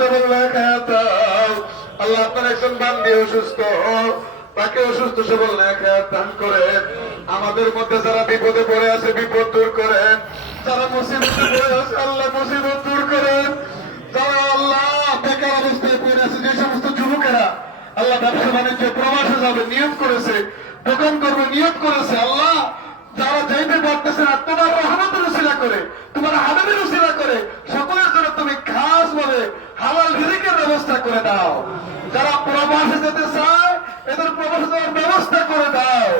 সবল ন্যাক হায়াত দাও। আল্লাহ আপনার একজন বান্দি অসুস্থ, তাকে অসুস্থ সবল ন্যাক হায়াত দান করেন। আমাদের মধ্যে যারা বিপদে পড়ে আছে বিপদ দূর করেন, যারা মুসিবতে পড়ে আছে আল্লাহ মুসিবত দূর করেন। যারা আল্লাহ বেকার অবস্থায় পড়ে আছে, যে সমস্ত যুবকেরা আল্লাহ ব্যবসা বাণিজ্য প্রবাসে যাবে নিয়ত করেছে, দোকান করবে নিয়ত করেছে, আল্লাহ যারা যাইতে পারতেছে না, তোমার রহমতের উসিলা করে, তোমার হাবিবের উসিলা করে সকলের জন্য তুমি খাস ভাবে হালাল রিজিকের ব্যবস্থা করে দাও। যারা প্রবাসে যেতে চায় এদের প্রবাসে যাওয়ার ব্যবস্থা করে দাও।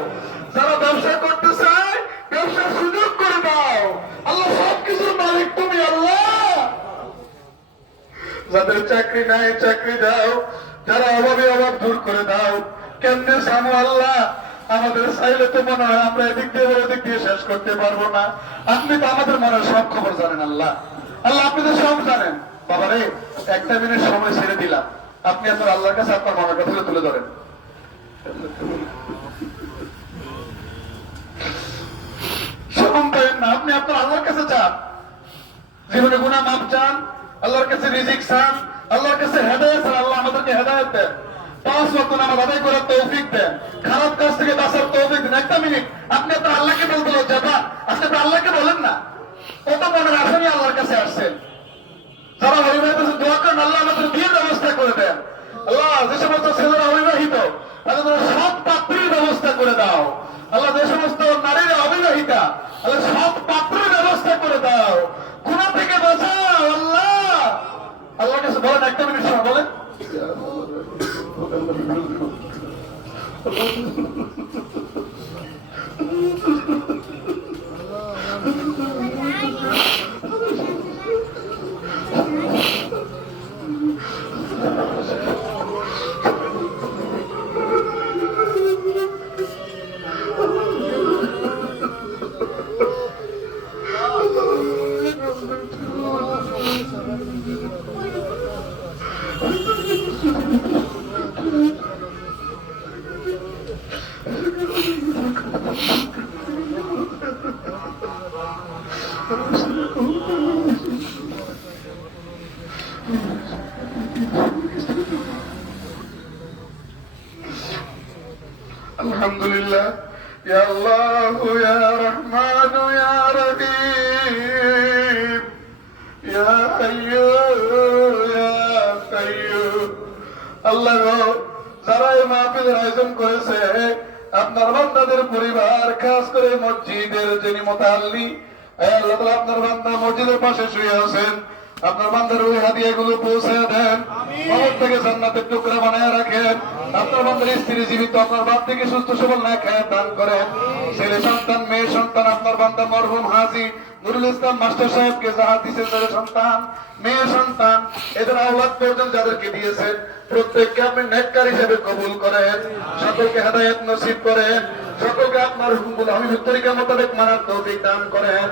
যারা ব্যবসা করতে চায় ব্যবসার সুযোগ করে দাও। আল্লাহ সবকিছুর মালিক তুমি আল্লাহ। যাদের চাকরি নাই চাকরি দাও, যারা অভাবে অভাব দূর করে দাও। কেমনে সামু আল্লাহ, আমাদের চাইলে তো মনে হয় আমরা এদিক দিয়ে ওদিক দিয়ে শেষ করতে পারবো না। আপনি তো আমাদের মনে সব খবর জানেন আল্লাহ। আল্লাহ আপনি তো সব জানেন। বাবারে একটা মিনিট সময় ছেড়ে দিলাম, আপনি আপনার আল্লাহর কাছে আপনার মনের কথা তুলে ধরেন। শরম পাবেন না, আপনি আপনার আল্লাহর কাছে চান, জীবনে গুনাহ মাফ চান, আল্লাহর কাছে রিজিক চান, আল্লাহর কাছে হেদায়েত চান। আল্লাহ আমাদেরকে হেদায়েত দেন, 5 ওয়াক্ত নামাজ আদায় করার তৌফিক দেন, খারাপ কাজ থেকে বাঁচার তৌফিক দেন। একটা মিনিট আপনি আপনার আল্লাহকে বলতে যাবা, আপনি আপনার আল্লাহকে বলেন না। কত মনের আশানি আল্লাহর কাছে আসছেন। যারা অবিবাহিত দোয়া করেন, আল্লাহ আমাদের বিয়ের ব্যবস্থা করে দেন। আল্লাহ যে সমস্ত ছেলেরা অবিবাহিত তাদের সৎ পাত্রীর ব্যবস্থা করে দাও। আল্লাহ যে সমস্ত নারীরা অবিবাহিতা, আল্লাহ সৎ পাত্রের ব্যবস্থা করে দাও। গুনাহ থেকে বাঁচাও আল্লাহ। আল্লাহর কাছে বলেন, একটা মিনিট সময় বলেন। আলহামদুলিল্লাহ। ইয়া আল্লাহ ইয়া রহমান ইয়া রহিম ইয়া হাইয়্যু ইয়া কাইয়্যুম। আল্লাহ যারা এই মাহফিলের আয়োজন করেছে, আপনার বান্দাদের পরিবার, খাস করে মসজিদের যিনি মুতাআল্লি, আল্লাহ তাআলা আপনার বান্দা মসজিদের পাশে শুয়ে আছেন, আপনার বান্দার ওই হাদিয়াগুলো পৌঁছে দেন, কবর থেকে জান্নাতের টুকরা বানায় রাখেন। আপনার বান্দার স্ত্রী জীবিত, আপনার বাপ থেকে সুস্থ সবল ন্যাক হায়াত দান করেন। ছেলে সন্তান মেয়ে সন্তান, আপনার বান্দা মরহুম হাজী নুরুল ইসলাম মাস্টার সাহেবকে যাহা দিয়েছেন, ছেলে সন্তান মেয়ে সন্তান, এদের আওলাদ পর্যন্ত যাদেরকে দিয়েছেন প্রত্যেককে আপনি নেককার হিসেবে কবুল করেন, সকলকে হেদায়েত নসিব করেন, সকলকে আপনার হুকুমগুলো হাবিবের তরিকা মোতাবেক মানার তৌফিক দান করেন।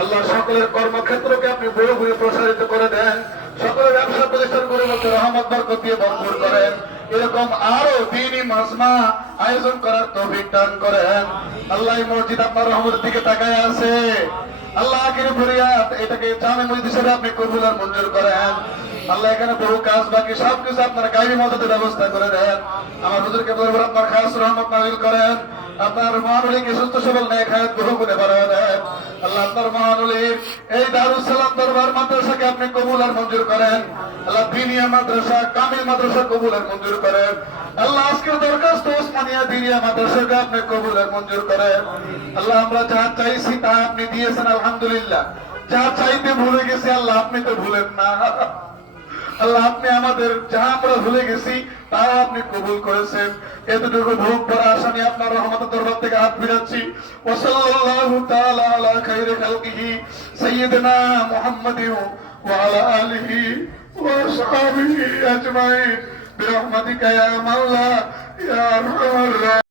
আল্লাহ সকলের কর্মক্ষেত্রকে আপনি পুরোপুরি প্রসারিত করে দেন, সকলের ব্যবসা প্রতিষ্ঠানগুলোর মধ্যে রহমত বরকত দিয়ে ভরপুর করেন। এরকম আরো দ্বীনি মাজমা আয়োজন করার তৌফিক দান করেন। আল্লাহ এই মসজিদ আপনার রহমতের দিকে তাকায় আছে। আল্লাহ আখির ফরিয়াদ এটাকে জামে মসজিদ হিসেবে আপনি কবুল আর মঞ্জুর করেন। আল্লাহ এখানে বহু কাজ বাকি, সবকিছু আপনার গায়বী মদতের ব্যবস্থা করে দেন। আমার হুজুরকে বলবেন আপনার খাস রহমত নাযিল করেন। আপনার মহানলীকে সুস্থ সবল ন্যাক হায়াত বহু গুণে বাড়ায় দেন। আল্লাহ আপনার মহানলীর এই দারুস সালাম দরবার মাদ্রাসাকে আপনি কবুল আর মঞ্জুর করেন। আল্লাহ দিনিয়া মাদ্রাসা, কামিল মাদ্রাসা কবুল আর মঞ্জুর করেন। আল্লাহ আজকের দরখাস্ত ওসমানিয়া দিনিয়া মাদ্রাসাকে আপনি কবুল আর মঞ্জুর করেন। আল্লাহ আমরা যা চাইছি তা আপনি দিয়েছেন আলহামদুলিল্লাহ। যা চাইতে ভুলে গেছি আল্লাহ আপনি তো ভুলেন না। আল্লাহ আপনি আমাদের যা আমরা ভুলে গেছি তাও আপনি কবুল করেছেন। এতটুকু ভোগ করা আশা নিয়ে আপনার রহমতের দরবার থেকে হাত ফিরাচ্ছি। ওয়া সাল্লাল্লাহু তাআলা আলা খায়রি খালকিহি সাইয়্যিদিনা মুহাম্মাদিন ওয়া আলা আলিহি ওয়া আসহাবিহি আজমাইন বিরহমাতিকা ইয়া মাওলা ইয়া আরহামার